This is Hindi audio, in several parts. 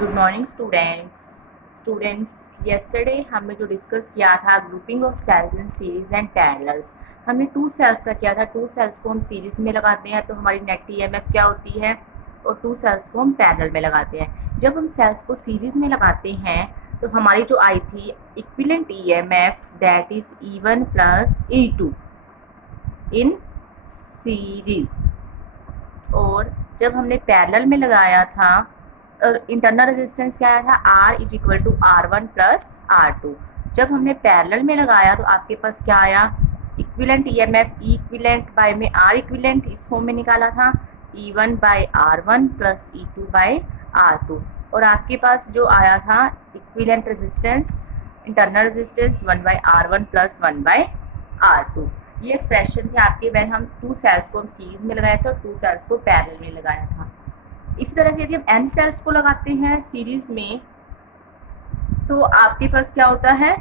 गुड मॉर्निंग स्टूडेंट्स येस्टरडे हमने जो डिस्कस किया था grouping of cells in series and parallels. हमने टू सेल्स का किया था। टू सेल्स को हम सीरीज में लगाते हैं तो हमारी नेट ईएमएफ क्या होती है, और टू सेल्स को हम पैरेलल में लगाते हैं। जब हम सेल्स को सीरीज में लगाते हैं तो हमारी जो आई थी equivalent EMF that is E1 plus E2 in series. और जब हमने पैरेलल में लगाया था इंटरनल रेजिस्टेंस क्या आया था, R is equal to R1 plus R2। जब हमने पैरेलल में लगाया तो आपके पास क्या आया, equivalent EMF E equivalent by में R इक्विवेलेंट इस फॉर्म में निकाला था, E1 bye R1 plus E2 bye R2। और आपके पास जो आया था equivalent resistance internal resistance 1 by R1 plus 1 by R2। ये एक्सप्रेशन थी आपके व्हेन हम टू सेल्स को हम सीरीज में लगाया था और टू सेल्स को पैरेलल में लगाया था। इसी तरह से यदि हम n सेल्स को लगाते हैं सीरीज में तो आपके पास क्या होता है,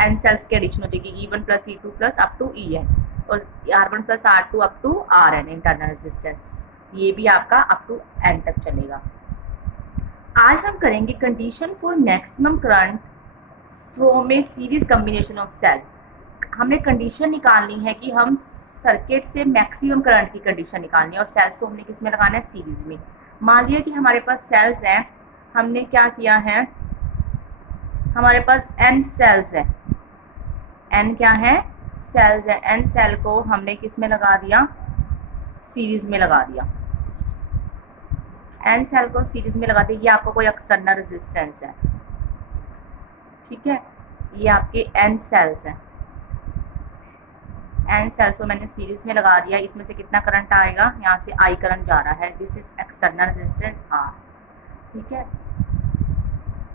n सेल्स की एडिशन हो जाएगी E1 plus E2 plus up to En और R1 plus R2 up to Rn internal resistance. ये भी आपका अप टू n तक चलेगा। आज हम करेंगे condition for maximum current from a series combination of cell. हमने कंडीशन निकालनी है कि हम सर्किट से मैक्सिमम करंट की कंडीशन निकालनी है और सेल्स को हमने किस में लगाना है, सीरीज में। मान लिया कि हमारे पास सेल्स हैं, हमने क्या किया है, हमारे पास n सेल्स है, n क्या है, सेल्स है। n सेल को हमने किस में लगा दिया, सीरीज में लगा दिया। n सेल को सीरीज में लगा दिया। ये आपको कोई एक्सटर्नल रेजिस्टेंस है, ठीक है। ये आपके n सेल्स हैं, n सेल्स को मैंने सीरीज में लगा दिया। इसमें से कितना करंट आएगा, यहाँ से I करंट जा रहा है, this is external resistance R, ठीक है।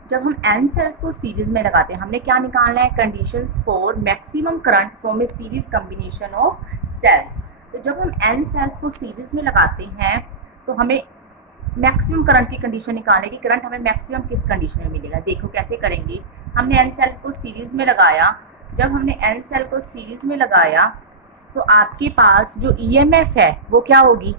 जब हम n सेल्स को सीरीज में लगाते हैं हमने क्या निकालना है, conditions for maximum current from a series combination of cells. तो जब हम n सेल्स को सीरीज में लगाते हैं तो हमें मैक्सिमम करंट की कंडीशन निकालने की, करंट हमें मैक्सिमम किस कंडीशन में मिलेगा। देखो कैसे करेंगे, हमने n सेल्स को सीरीज में लगाया। जब हमने n सेल को सीरीज में लगाया तो आपके पास जो ईएमएफ है वो क्या होगी,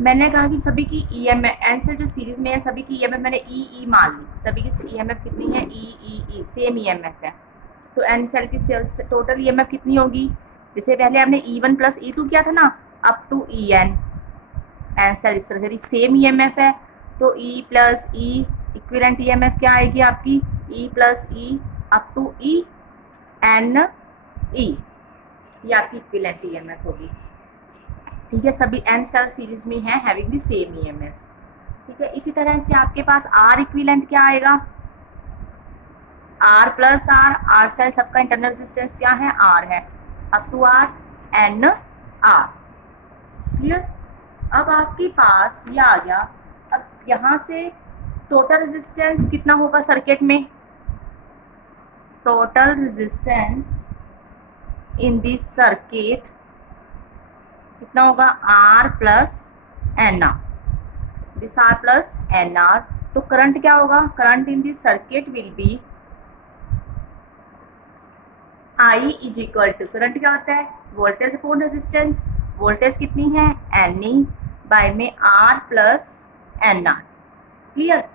मैंने कहा कि सभी की ईएमएफ n सेल जो सीरीज में है सभी की ईएमएफ मैंने ई मान ली। सभी की ईएमएफ कितनी है, ई सेम ईएमएफ है। तो n सेल की टोटल ईएमएफ कितनी होगी, जैसे पहले हमने E1 प्लस E2 किया था ना, up to En। n cell इस तरह से सेम ईएमएफ है तो E plus E equivalent EMF क्या आएगी आपकी, E plus E up to En E, ये आपकी इक्विवेलेंट ईएमएफ होगी, ठीक है। सभी n सेल सीरीज में है हैविंग द सेम ईएमएफ, ठीक है। इसी तरह से आपके पास R इक्विवेलेंट क्या आएगा, R प्लस R सेल सबका इंटरनल रेजिस्टेंस क्या है, R है, up to R N R, clear. अब आपके पास ये आ गया। अब यहाँ से टोटल रेजिस्टेंस कितना होगा सर्किट में, total resistance in this circuit कितना होगा, R plus N R, this R plus N R. तो करंट क्या होगा, current in this circuit will be I is equal to, current क्या होता है, वोल्टेज अपॉन रेजिस्टेंस। वोल्टेज कितनी है, NE बाय में R plus N R, clear.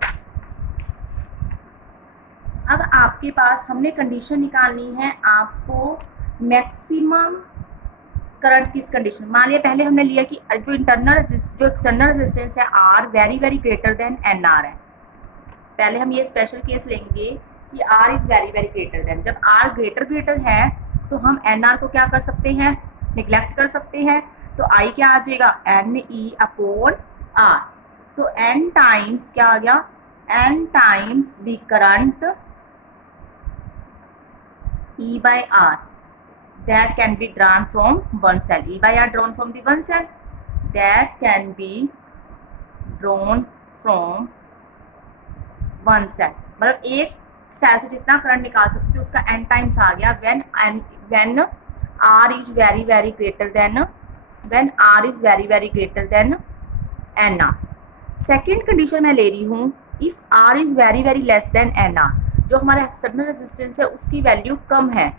अब आपके पास हमने कंडीशन निकालनी है आपको मैक्सिमम करंट किस कंडीशन। मान लिया पहले हमने लिया कि जो एक्सटर्नल रेजिस्टेंस है R very very greater then NR है। पहले हम ये स्पेशल केस लेंगे कि R is very very greater then. जब R ग्रेटर है तो हम NR को क्या कर सकते हैं, निगलेक्ट कर सकते हैं। तो I क्या आ जाएगा, NE अपॉन R। तो N टाइम्स क्या आ गया, N times the current E by R that can be drawn from one cell. E by R drawn from the one cell that can be drawn from one cell। मतलब एक सेल से जितना करंट निकाल सकते हो उसका n टाइम्स आ गया when R is very very greater than, when R is very very greater than NR। Second condition मैं ले रही हूँ if R is very very less than NR, जो हमारा एक्सटर्नल रेजिस्टेंस है उसकी वैल्यू कम है।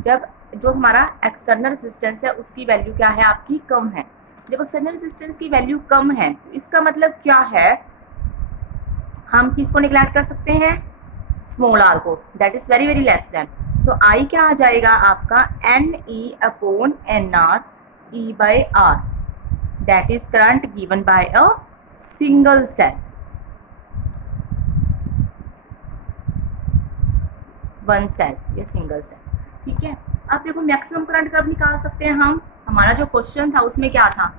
जब जो हमारा एक्सटर्नल रेजिस्टेंस है उसकी वैल्यू क्या है, आपकी कम है। जब एक्सटर्नल रेजिस्टेंस की वैल्यू कम है तो इसका मतलब क्या है, हम किसको निगलेक्ट कर सकते हैं, स्मॉल आर को, that is very very less than. तो आई क्या आ जाएगा आपका N E upon N R E by R, that is current given by a single cell, one cell या सिंगल सेल। ठीक है, अब देखो मैक्सिमम करंट कब निकाल सकते हैं हम, हमारा जो क्वेश्चन था उसमें क्या था,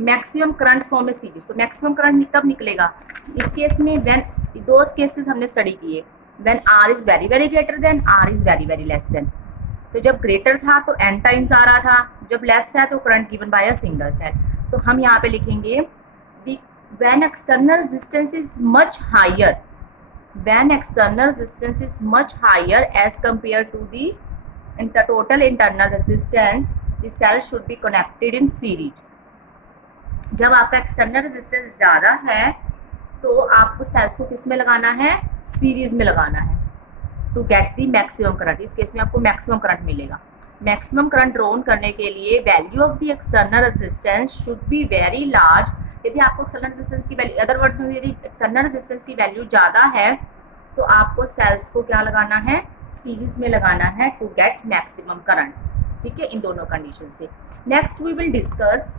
मैक्सिमम करंट फॉर्म में सीरीज। तो मैक्सिमम करंट कब निकलेगा, इस केस में व्हेन, दो केसेस हमने स्टडी किए, when R is very very greater than, R is very very less than. तो जब ग्रेटर था तो एन टाइम्स आ रहा था, जब लेस है तो current given by a single cell. तो हम यहाँ पे लिखेंगे the when external resistance is much higher, when external resistance is much higher as compared to the total internal resistance, the cell should be connected in series। जब आपका एक्सटर्नल रेजिस्टेंस ज़्यादा है तो आपको सेल्स को किस में लगाना है, सीरीज में लगाना है, to get the maximum current. इस केस में आपको मैक्सिमम करंट मिलेगा। मैक्सिमम करंट ड्रॉन करने के लिए value of the external resistance should be very large. यदि आपको एक्सटर्नल रेजिस्टेंस की वैल्यू, अदर वर्ड्स में यदि एक्सटर्नल रेजिस्टेंस की वैल्यू ज़्यादा है तो आपको सेल्स को क्या लगाना है, सीरीज में लगाना है, टू गेट मैक्सिमम करंट। ठीक है, इन दोनों कंडीशन से। Next we will discuss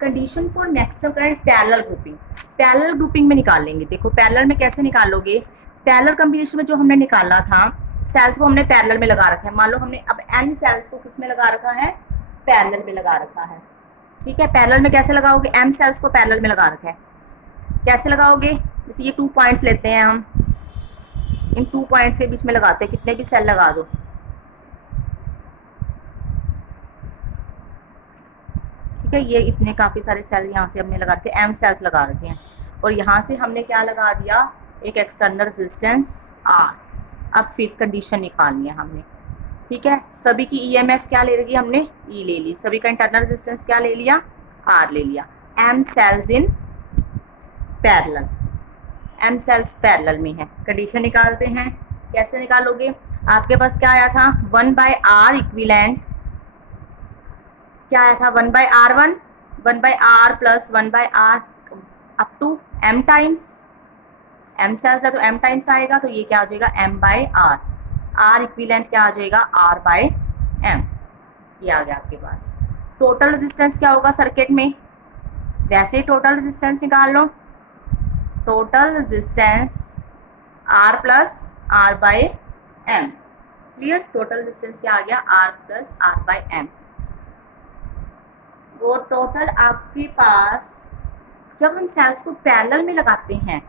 condition for maximum current parallel grouping. Parallel grouping में निकाल लेंगे। देखो पैरेलल में कैसे निकालोगे, पैरेलल कॉम्बिनेशन में जो हमने निकाला था, सेल्स को हमने पैरेलल में लगा रखा है। मान लो हमने अब एन सेल्स को किस में लगा रखा है, पैरेलल में लगा रखा है। ठीक है, पैरेलल में कैसे लगाओगे, एम सेल्स को पैरेलल में लगा रखा है, कैसे लगाओगे, जैसे ये 2 पॉइंट्स लेते हैं हम, इन 2 पॉइंट्स के बीच में लगाते हैं, कितने भी सेल लगा दो। ठीक है, ये इतने काफ़ी सारे सेल यहाँ से हमने लगा रखे, एम सेल्स लगा रखे हैं, और यहाँ से हमने क्या लगा दिया, एक एक्सटर्नल रेजिस्टेंस आर। अब फिर कंडीशन निकालनी है हमने। ठीक है, सभी की ईएमएफ क्या ले रही, हमने ई ले ली, सभी का इंटरनल रेजिस्टेंस क्या ले लिया, आर ले लिया। M cells in parallel, M cells parallel में है। कंडीशन निकालते हैं, कैसे निकालोगे, आपके पास क्या आया था, 1/r इक्विवेलेंट, क्या आया था, 1/r1, 1/r plus 1/r up to m times, m cells है तो m टाइम्स आएगा, तो ये क्या हो जाएगा m/r, r इक्विवेलेंट क्या आ जाएगा r/m, ये आ गया आपके पास। टोटल रेजिस्टेंस क्या होगा सर्किट में, वैसे ही टोटल रेजिस्टेंस निकाल लो, total resistance r plus r/m। Clear, total resistance क्या आ गया, r प्लस r/m। वो टोटल आपके पास, जब हम सेल्स को पैरेलल में लगाते हैं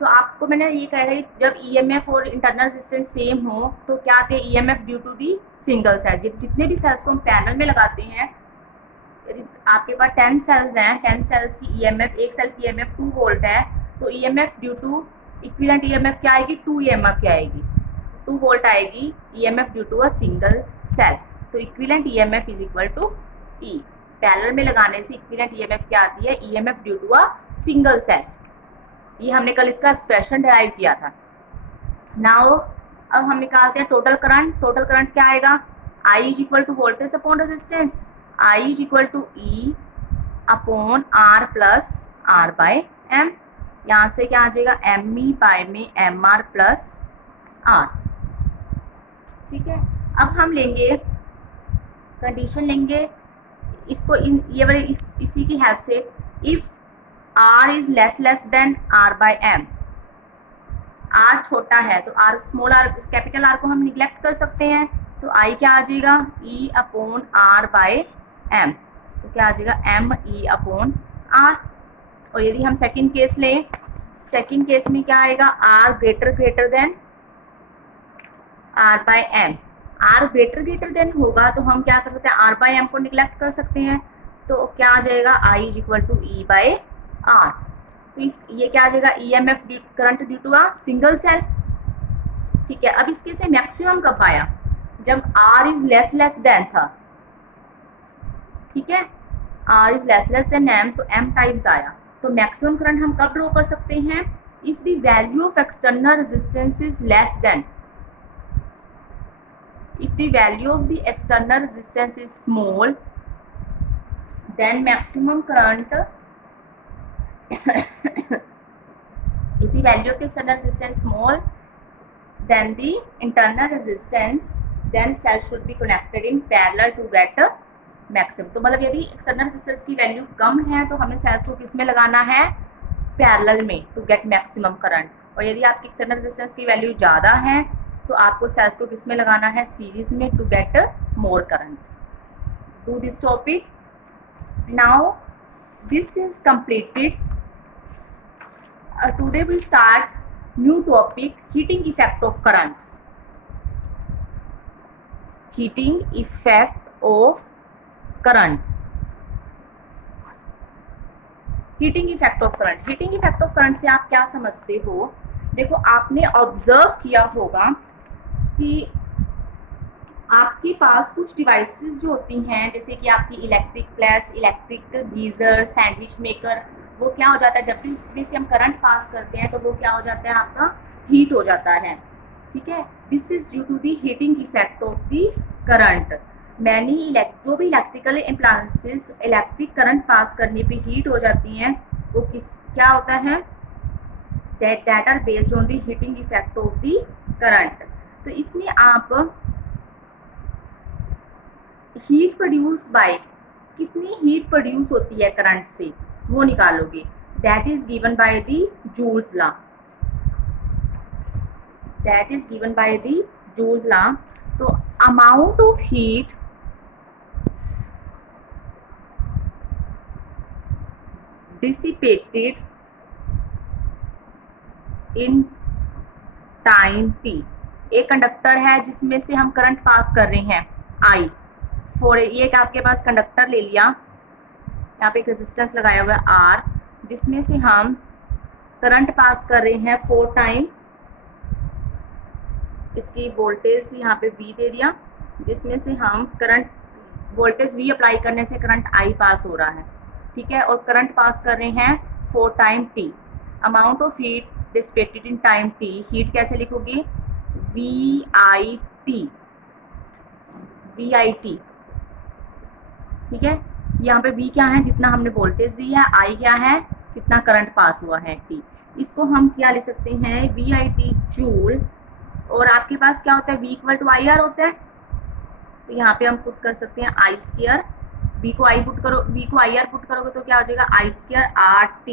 तो आपको मैंने ये कहा है, जब ईएमएफ और इंटरनल रेजिस्टेंस सेम हो तो क्या आते हैं, EMF due to the single cell. जितने भी सेल्स को हम पैरेलल में लगाते हैं, यदि आपके पास 10 सेल्स हैं, 10 सेल्स की ईएमएफ, एक सेल की ईएमएफ 2 वोल्ट है, तो EMF due to equivalent EMF क्या आएगी, 2 ईएमएफ क्या आएगी, 2 वोल्ट आएगी EMF due to a single cell. तो equivalent EMF is equal to E. Parallel में लगाने से इक्विवेलेंट ईएमएफ क्या आती है, EMF due to a single cell. ये हमने कल इसका एक्सप्रेशन डिराइव किया था। नाउ अब हम निकालते हैं टोटल करंट। टोटल करंट क्या आएगा, I is equal to voltage upon resistance, I is equal to E upon R plus r/m। यहाँ से क्या आ जाएगा, एम ई बाय में एम आर प्लस आर। ठीक है, अब हम लेंगे कंडीशन, लेंगे इसको ये वाले इसी की हेल्प से, if r is less than r/m, r छोटा है तो r small r, capital R को हम निगलेक्ट कर सकते हैं, तो I क्या आ जाएगा, E अपॉन r/m। तो क्या आ जाएगा, m E अपॉन r। और यदि हम सेकंड केस लें, सेकंड केस में क्या आएगा, r greater than r/m। r greater than होगा तो हम क्या कर सकते हैं, r/m को निगलेक्ट कर सकते हैं, तो क्या आ जाएगा, I is equal to E/r। तो ये क्या आ जाएगा, EMF current due to a single cell. ठीक है, अब इसके से मैक्सिमम कब आया, जब r इज लेस देन था। ठीक है, r is less than m, तो m टाइम्स आया। तो मैक्सिमम करंट हम कब ड्रॉ कर सकते हैं, if the value of external resistance is less than, if the value of the external resistance is small, then maximum current the value of the external resistance small than the internal resistance, then cells should be connected in parallel to get maximum. तो मतलब यदि एक्सटर्नल रेजिस्टेंस की वैल्यू कम है तो हमें सेल्स को किस में लगाना है, पैरेलल में, टू गेट मैक्सिमम करंट। और यदि आपकी एक्सटर्नल रेजिस्टेंस की वैल्यू ज़्यादा है तो आपको सेल्स को किस में लगाना है, सीरीज में, to get more current. Do this topic now. This is completed. Today we start new topic, heating effect of current. Heating effect of current. Heating effect of current. Heating effect of current से आप क्या समझते हो? देखो, आपने ऑब्जर्व किया होगा कि आपके पास कुछ डिवाइसेस जो होती हैं, जैसे कि आपकी electric press, electric geyser, sandwich maker, वो क्या हो जाता है, जब भी उसमें से हम करंट पास करते हैं तो वो क्या हो जाता है, आपका हीट हो जाता है। ठीक है, this is due to the heating effect of the current. जो भी electrical appliances electric current pass करने पे हीट हो जाती हैं, वो क्या होता है, that are based on the heating effect of the current. तो इसमें आप हीट प्रोड्यूस बाय, कितनी हीट प्रोड्यूस होती है करंट से, वो निकालोगे। That is given by the Joule's law. That is given by the Joule's law. तो amount of heat dissipated in time T. एक कंडक्टर है जिसमें से हम करंट पास कर रहे हैं आई, फॉर ये आपके पास कंडक्टर ले लिया, यहाँ पे एक रेजिस्टेंस लगाया हुआ है आर, जिसमें से हम करंट पास कर रहे हैं 4 टाइम। इसकी वोल्टेज यहाँ पे V दे दिया, जिसमें से हम करंट वोल्टेज V अप्लाई करने से करंट I पास हो रहा है। ठीक है, और करंट पास कर रहे हैं 4 time T। Amount of heat dissipated in time T, heat कैसे लिखोगे, VIT। ठीक है, यहाँ पे V क्या है, जितना हमने वोल्टेज दी है, I क्या है, कितना करंट पास हुआ है, T। इसको हम क्या लिख सकते हैं, VIT जूल। और आपके पास क्या होता है, V इक्वल टू IR होता है, तो यहाँ पे हम पुट कर सकते हैं I स्क्वायर। V को I पुट करो, V को IR पुट करोगे तो क्या हो जाएगा, I स्क्वायर RT।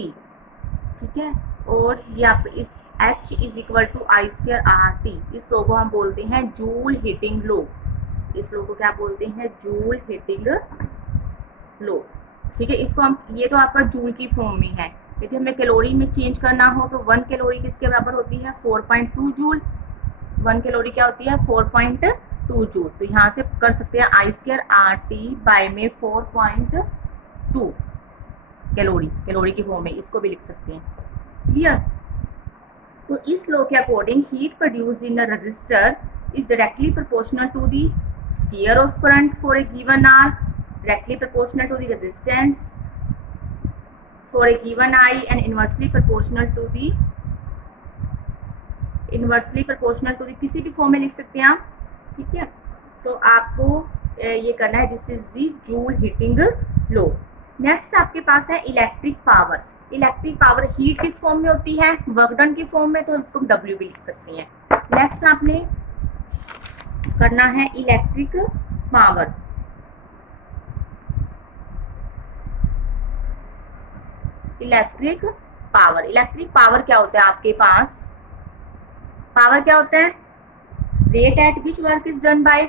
ठीक है, और ये आप इस H is equal to I square RT। इस लो को हम बोलते हैं जूल हीटिंग लो। इस लो को क्या बोलते हैं, जूल हीटिंग लो। ठीक है, इसको हम, ये तो आपका जूल की फॉर्म में है। यदि हमें कैलोरी में चेंज करना हो तो 1 कैलोरी किसके बराबर होती है, 4.2 जूल। 1 कैलोरी क्या होती है, 4.2 जूल। तो यहाँ से कर सकते हैं I स्क्वायर RT बाय में 4.2 कैलोरी की फॉर्म में, इसको भी लिख सकते हैं। क्लियर। तो इस लॉ के according heat produced in a resistor is directly proportional to the square of current for a given R, directly proportional to the resistance for a given I and inversely proportional to the किसी भी फॉर्म में लिख सकते हैं आप। ठीक है, तो आपको ये करना है, this is the joule heating law. Next आपके पास है electric power. Electric power heat किस फॉर्म में होती है, वर्क डन की फॉर्म में, तो इसको W भी लिख सकते हैं। नेक्स्ट आपने करना है इलेक्ट्रिक पावर। इलेक्ट्रिक पावर क्या होता है आपके पास, पावर क्या होता है, rate at which work is done by,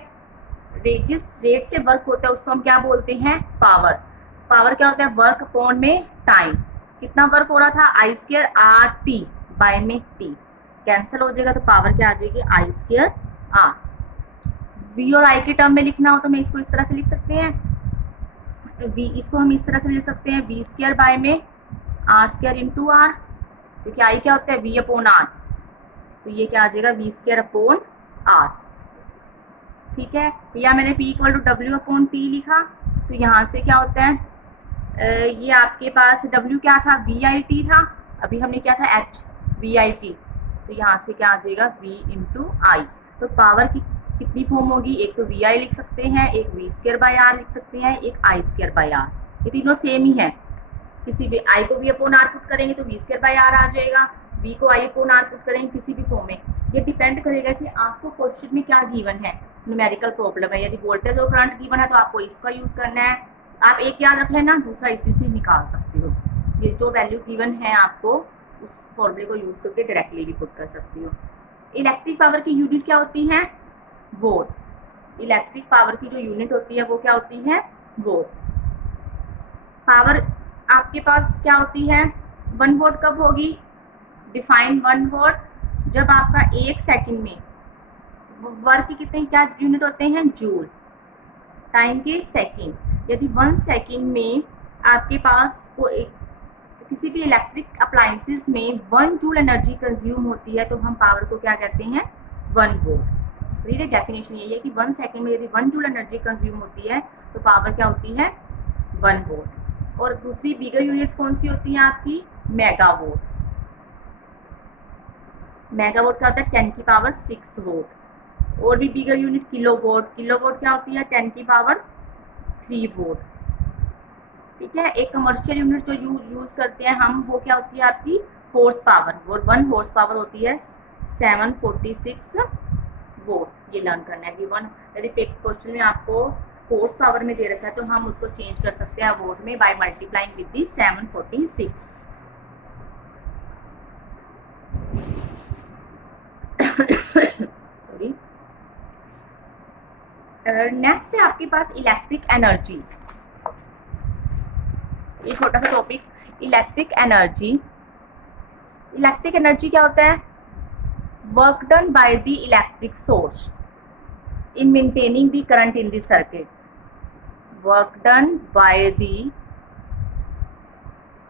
जिस रेट से वर्क होता है उसको हम क्या बोलते हैं, पावर। पावर क्या होता है, वर्क अपॉन में टाइम। कितना वर्क हो रहा था, I स्क्वायर RT बाय में T, कैंसिल हो जाएगा तो पावर क्या आ जाएगी, I स्क्वायर R। V और I के टर्म में लिखना हो तो मैं इसको इस तरह से लिख सकते हैं, V इसको हम इस तरह से लिख सकते हैं, V स्क्वायर बाय में R स्क्वायर इंटू R, क्योंकि I क्या होता है, V अपॉन R, तो ये क्या आ जाएगा, V स्क्वायर अपॉन R। ठीक है, या मैंने P equal to W upon T लिखा, तो यहाँ से क्या होता है, ये आपके पास W क्या था, VIT था, अभी हमने क्या था, H VIT, तो यहाँ से क्या आ जाएगा, V इंटू I। तो पावर की कितनी फॉर्म होगी, एक तो VI लिख सकते हैं, एक V स्क्वायर बाय R लिख सकते हैं, एक I स्क्वायर बाय R। ये तीनों सेम ही है, किसी भी I को V अपॉन R पुट करेंगे तो V स्क्वायर बाय R आ जाएगा, V को I अपॉन R पुट करेंगे किसी भी फॉर्म में, ये डिपेंड करेगा कि आपको क्वेश्चन में क्या गिवन है, न्यूमेरिकल प्रॉब्लम है। यदि वोल्टेज और करंट गिवन है तो आपको इसका यूज़ करना है, आप एक याद रख लेना, दूसरा इसी से निकाल सकते हो। ये जो वैल्यू गिवन है आपको उस फॉर्मूले को यूज़ करके डायरेक्टली भी पुट कर सकती हो। इलेक्ट्रिक पावर की यूनिट क्या होती है? वोल्ट। इलेक्ट्रिक पावर की जो यूनिट होती है वो क्या होती है? वोल्ट। पावर आपके पास क्या होती है? 1 वोल्ट कब होगी? डिफाइन 1 वोल्ट जब आपका 1 सेकंड में वर्क की कितने क्या यूनिट होते हैं? जूल। टाइम के सेकंड। यदि 1 सेकंड में आपके पास कोई किसी भी इलेक्ट्रिक अप्लायंसेस में 1 जूल एनर्जी कंज्यूम होती है तो हम पावर को क्या कहते हैं? 1 वोल्ट। रीड डेफिनेशन यही है कि 1 सेकंड में यदि 1 जूल एनर्जी कंज्यूम होती है तो पावर क्या होती है? 1 वोल्ट। और दूसरी बिगर यूनिट्स कौन सी होती हैं आपकी? मेगावोट। मेगावोट क्या होता है? 10 की पावर 6 वोट। और भी बिगर यूनिट किलोवोट। किलोवोट क्या होती है? 10 की पावर 3 वोट। ठीक है। एक कमर्शियल यूनिट जो यूज करते हैं हम वो क्या होती है आपकी? Horse power. और 1 हॉर्स पावर होती है 746 वोट। ये लर्न करना है कि 1 यदि क्वेश्चन में आपको हॉर्स पावर में दे रखा है तो हम उसको चेंज कर सकते हैं वोट में by multiplying with the 746। Sorry. Next है आपके पास इलेक्ट्रिक एनर्जी। ये छोटा सा topic, electric energy. Electric energy क्या होता है? Work done by the electric source in maintaining the current in the circuit. Work done by the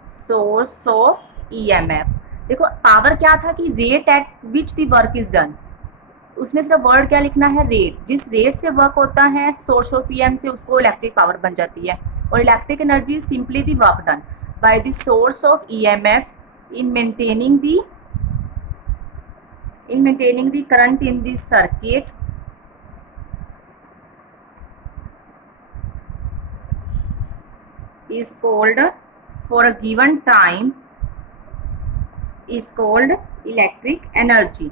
source of EMF. देखो पावर क्या था कि rate at which the work is done, उसमें सिर्फ वर्ड क्या लिखना है? रेट। जिस रेट से वर्क होता है सोर्स ऑफ ईएम से उसको इलेक्ट्रिक पावर बन जाती है। और electric energy simply the work done by the source of EMF in maintaining the current in the circuit is called for a given time is called electric energy।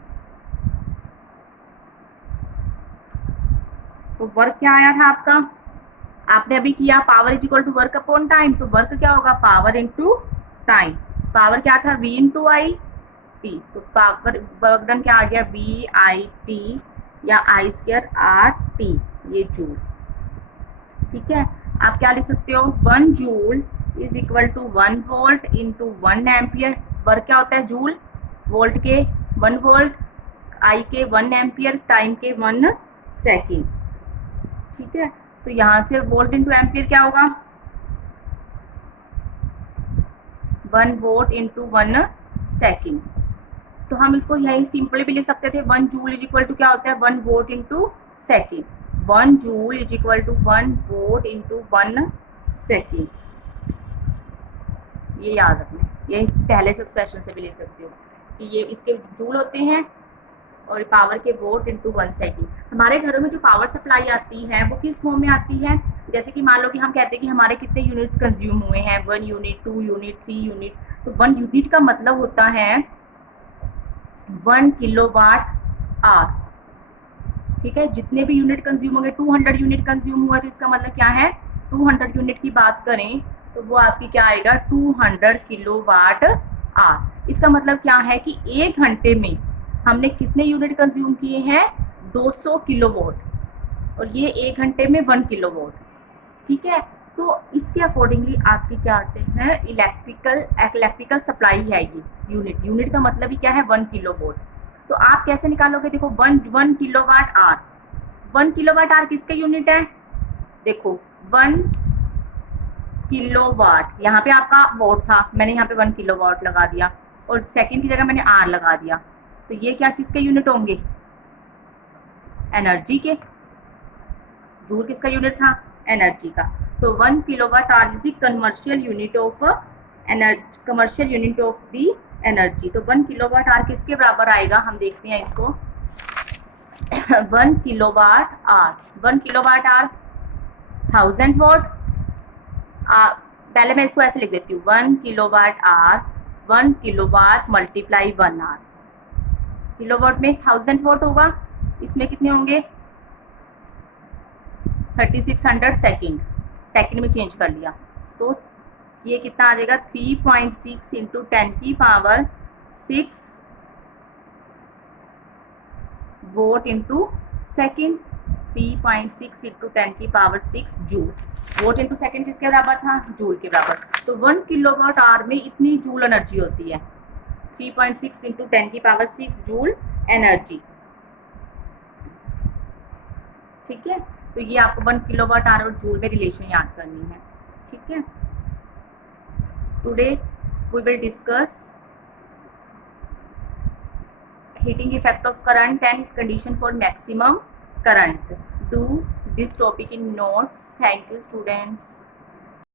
तो वर्क क्या आया था आपका? आपने अभी किया power is equal to work upon time, तो वर्क क्या होगा? Power into time. पावर क्या था? V into I T. तो पावर वर्क डन क्या आ गया? VIT या I स्क्वायर RT, ये जूल। ठीक है। आप क्या लिख सकते हो? 1 joule is equal to 1 volt into 1 ampere. Work क्या होता है? जूल। वोल्ट के 1 वोल्ट, आई के 1 एम्पियर, टाइम के 1 सेकेंड। ठीक है। तो यहाँ से वोल्ट इंटू एम्पियर क्या होगा? 1 वोल्ट इंटू 1 सेकेंड। तो हम इसको यही सिंपली भी लिख सकते थे 1 जूल इज इक्वल टू क्या होता है? 1 volt into second. 1 joule is equal to 1 volt into 1 second. ये याद रखना, ये पहले से एक्सप्रेशन से भी लिख सकते हो कि ये इसके जूल होते हैं और पावर के वोल्ट इंटू 1 सेकेंड। हमारे घरों में जो पावर सप्लाई आती है वो किस फॉर्म में आती है? जैसे कि मान लो कि हम कहते हैं कि हमारे कितने यूनिट्स कंज्यूम हुए हैं, 1 यूनिट, 2 यूनिट, 3 यूनिट। तो 1 यूनिट का मतलब होता है 1 किलोवाट आवर। ठीक है। जितने भी यूनिट कंज्यूम होंगे, 200 यूनिट कंज्यूम हुआ तो इसका मतलब क्या है? 200 यूनिट की बात करें तो वो आपकी क्या आएगा? 200 किलोवाट आवर। इसका मतलब क्या है कि 1 घंटे में हमने कितने यूनिट कंज्यूम किए हैं? 200 किलोवाट। और ये 1 घंटे में 1 किलोवाट। ठीक है। तो इसके अकॉर्डिंगली आपकी क्या आते हैं? इलेक्ट्रिकल सप्लाई है ये यूनिट। यूनिट का मतलब ही क्या है? 1 किलोवाट। तो आप कैसे निकालोगे? देखो 1 किलोवाट आवर। 1 किलोवाट आवर किसके यूनिट है? देखो 1 किलोवाट, यहाँ पे आपका वोट था, मैंने यहाँ पे 1 किलोवाट लगा दिया और सेकंड की जगह मैंने आर लगा दिया। तो ये क्या किसके यूनिट होंगे? एनर्जी के। जूल किसका यूनिट था? एनर्जी का। तो 1 kilowatt our is the commercial unit of the energy. तो 1 किलोवाट आवर किसके बराबर आएगा? हम देखते हैं इसको। 1 kilowatt hour, 1 kilowatt hour 1000 watt. पहले मैं इसको ऐसे लिख देती हूँ, 1 kilowatt hour 1 kilowatt multiply 1 hour. Kilowatt में 1000 वॉट होगा, इसमें कितने होंगे 3600 सेकेंड, सेकेंड में चेंज कर लिया तो ये कितना आ जाएगा 3.6 इंटू 10 की power 6 vote into second. 3.6 into 10 की power 6 joule. Vote into second किसके बराबर था, जूल के बराबर। तो 1 किलोवाट आवर में इतनी जूल एनर्जी होती है, 3.6 इंटू 10 की पावर 6 जूल एनर्जी। ठीक है, तो ये आपको 1 किलोवाट आवर और जूल में रिलेशन याद करनी है। ठीक है, today we will discuss heating effect of current and condition for maximum current. Do this topic in notes. Thank you students.